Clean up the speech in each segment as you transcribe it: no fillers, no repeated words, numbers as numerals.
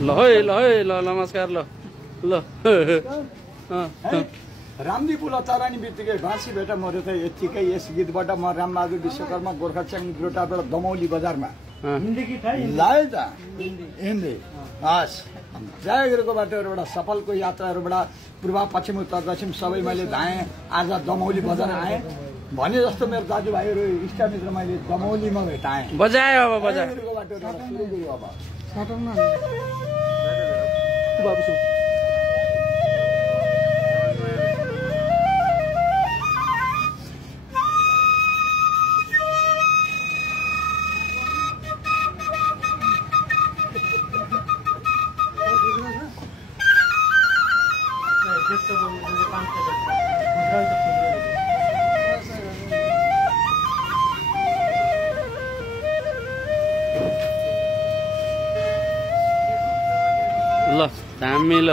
ल है ल नमस्कार ल ल रामदी पुल चरानी बित्तिकै घाँसी भेटा मर्यो त यतिकै यस गीतबाट म रामबहादुर विश्वकर्मा गोर्खाच्याङ ग्रोटाबाट दमौली बजारमा लायो त हिँड्दै हस् जयगुरुको बाटोहरूबाट सफलको यात्राहरूबाट पूर्व पश्चिम उत्तर दक्षिण सबै मैले धाएँ। आज दमौली बजार आएँ भने जस्तो मेरो दाजुभाइहरू इष्टमित्र मैले दमौलीमा भेटाएँ। बजायो अब बजायो जयगुरुको बाटोबाट सुरु गयो अब ल दामी ल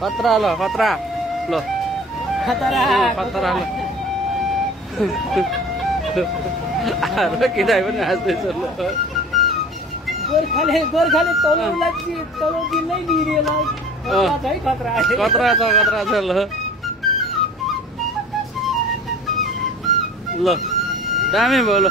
खतरा ल खतरा ल खतरा ल किनाइ पनि हाँस्दैछ ल गोर्खाले तलो दिनै लिएर खतरा छ ल ल दामी भयो ल